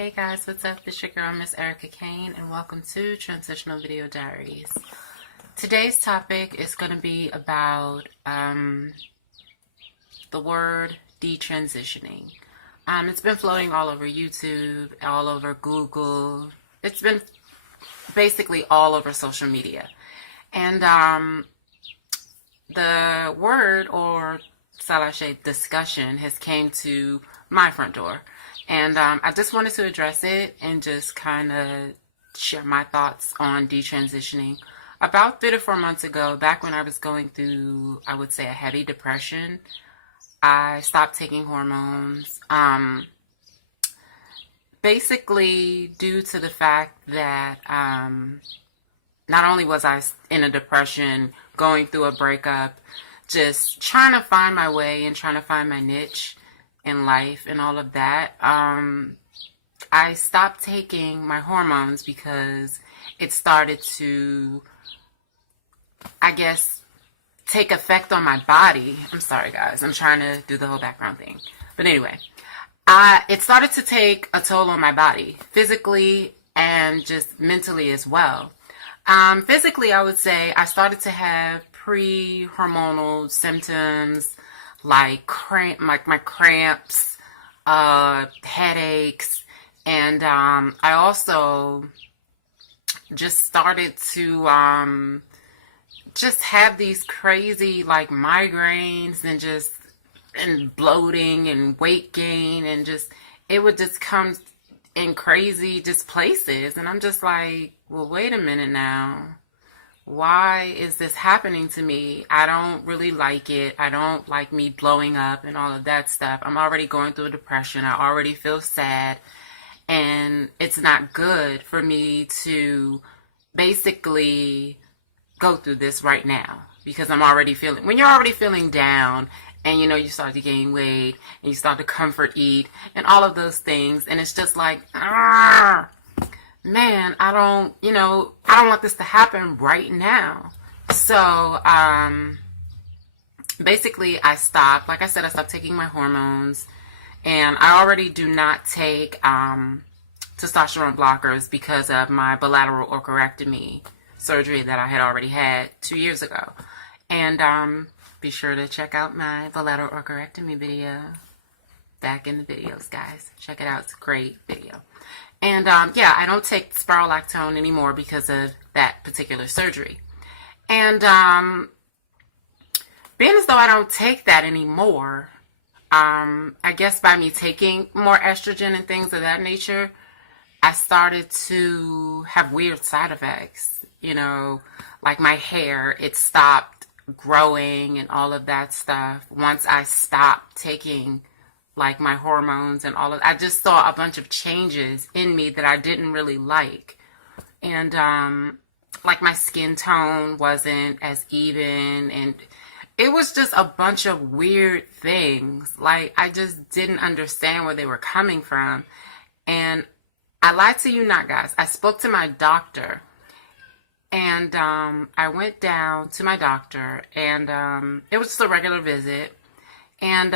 Hey guys, what's up? It's your girl, MissErickaKane, and welcome to Transitional Video Diaries. Today's topic is going to be about the word detransitioning. It's been floating all over YouTube, all over Google. It's been basically all over social media. And the word, or shall I say discussion, has came to my front door. And I just wanted to address it and just kind of share my thoughts on detransitioning. About 3 to 4 months ago, back when I was going through, I would say, a heavy depression, I stopped taking hormones. Basically, due to the fact that not only was I in a depression, going through a breakup, just trying to find my way and trying to find my niche in life and all of that, I stopped taking my hormones because it started to, I guess, take effect on my body. I'm sorry guys, I'm trying to do the whole background thing. But anyway, it started to take a toll on my body, physically and just mentally as well. Physically, I would say I started to have pre-hormonal symptoms like my cramps, headaches, and I also just started to just have these crazy like migraines and bloating and weight gain, and just it would just come in crazy just places, and I'm just like, well, wait a minute now. Why is this happening to me? I don't really like it. I don't like me blowing up and all of that stuff. I'm already going through a depression. I already feel sad. And it's not good for me to basically go through this right now, because I'm already feeling, when you're already feeling down and you start to gain weight and you start to comfort eat and all of those things. And it's just like, man, I don't want this to happen right now. So, basically I stopped. Like I said, I stopped taking my hormones, and I already do not take, testosterone blockers because of my bilateral orchiectomy surgery that I had already had 2 years ago. And, be sure to check out my bilateral orchiectomy video. Back in the videos, guys. Check it out. It's a great video. And, yeah, I don't take spironolactone anymore because of that particular surgery. And, being as though I don't take that anymore, I guess by me taking more estrogen and things of that nature, I started to have weird side effects. Like my hair, it stopped growing and all of that stuff. Once I stopped taking like my hormones and all of, I just saw a bunch of changes in me that I didn't really like. And like my skin tone wasn't as even, and it was just a bunch of weird things. Like I just didn't understand where they were coming from. And I lied to you not, guys. I spoke to my doctor, and I went down to my doctor, and it was just a regular visit. And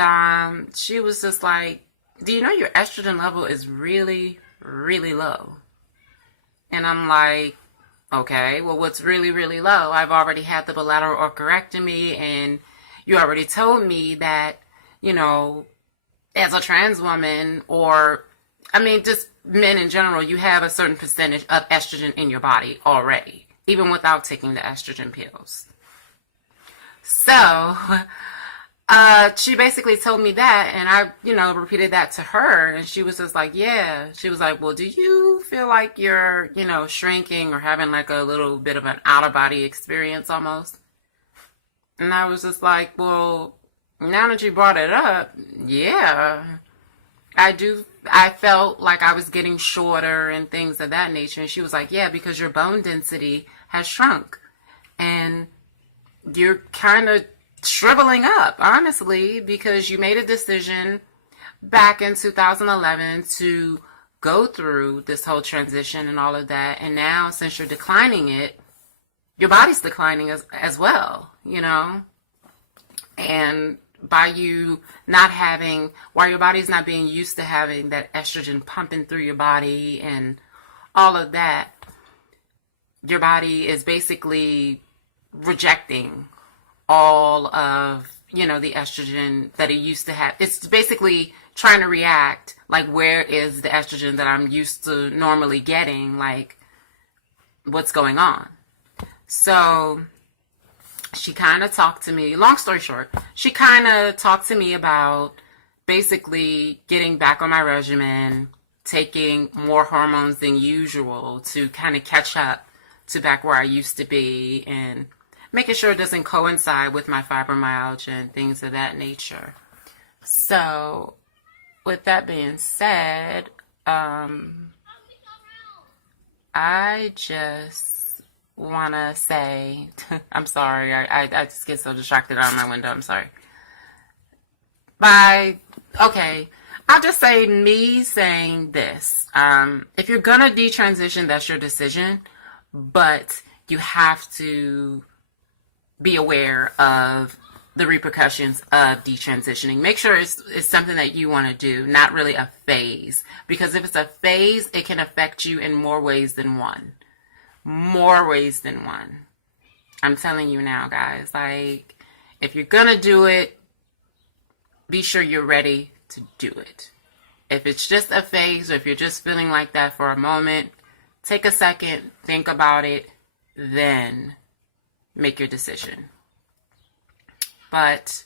she was just like, do you know your estrogen level is really, really low? And I'm like, okay, well, what's really, really low? I've already had the bilateral orchiectomy, and you already told me that, as a trans woman, or, I mean, just men in general, you have a certain percentage of estrogen in your body already, even without taking the estrogen pills. So she basically told me that, and I, repeated that to her, and she was just like, yeah. She was like, well, do you feel like you're, shrinking or having like a little bit of an out-of-body experience almost? And I was just like, well, now that you brought it up, yeah, I do. I felt like I was getting shorter and things of that nature. And she was like, yeah, because your bone density has shrunk, and you're kind of shriveling up, honestly, because you made a decision back in 2011 to go through this whole transition and all of that, and now since you're declining it, your body's declining as well, And by you not having, while your body's not being used to having that estrogen pumping through your body and all of that, your body is basically rejecting all of, you know, the estrogen that it used to have. It's basically trying to react like, where is the estrogen that I'm used to normally getting? Like, what's going on? So she kind of talked to me, long story short, she kind of talked to me about basically getting back on my regimen, taking more hormones than usual to kind of catch up to back where I used to be, and making sure it doesn't coincide with my fibromyalgia and things of that nature. So with that being said, I just want to say, I'm sorry, I just get so distracted out of my window, I'm sorry. Okay, I'll just say me saying this. If you're going to detransition, that's your decision, but you have to be aware of the repercussions of detransitioning. Make sure it's something that you want to do, not really a phase. Because if it's a phase, it can affect you in more ways than one. More ways than one. I'm telling you now, guys. Like, if you're going to do it, be sure you're ready to do it. If it's just a phase, or if you're just feeling like that for a moment, take a second, think about it, then make your decision. But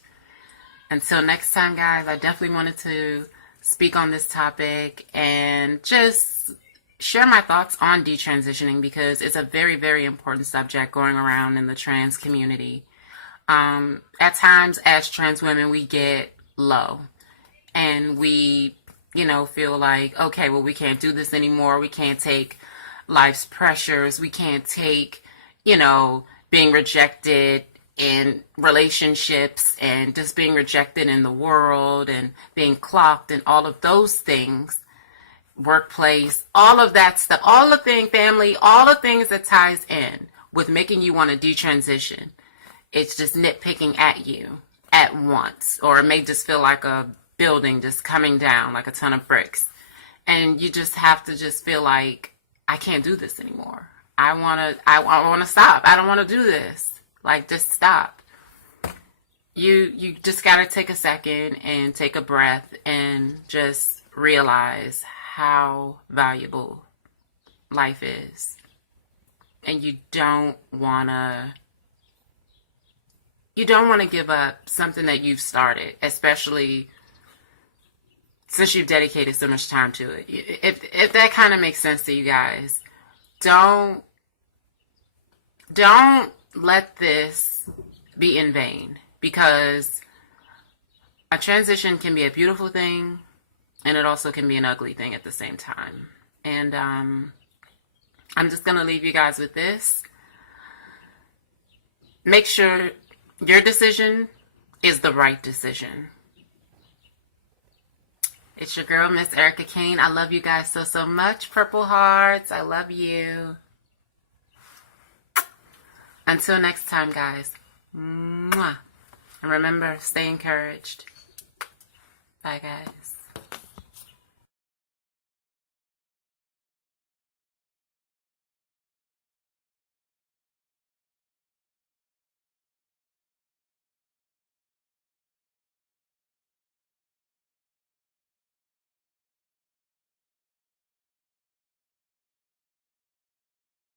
until next time, guys, I definitely wanted to speak on this topic and just share my thoughts on detransitioning, because it's a very, very important subject going around in the trans community. At times, as trans women, we get low and we, you know, feel like, okay, well, we can't do this anymore. We can't take life's pressures. We can't take, you know, being rejected in relationships and just being rejected in the world and being clocked and all of those things, workplace, all of that stuff, all the things, family, all the things that ties in with making you want to detransition. It's just nitpicking at you at once, or it may just feel like a building just coming down like a ton of bricks, and you just have to just feel like, I can't do this anymore. I want to stop. I don't want to do this. Like, just stop. You just got to take a second and take a breath and just realize how valuable life is. And you don't want to give up something that you've started, especially since you've dedicated so much time to it. If that kind of makes sense to you guys, don't let this be in vain, because a transition can be a beautiful thing and it also can be an ugly thing at the same time. And I'm just going to leave you guys with this. Make sure your decision is the right decision. It's your girl, Miss Erica Kane. I love you guys so, so much. Purple Hearts, I love you. Until next time, guys. Mwah. And remember, stay encouraged. Bye, guys.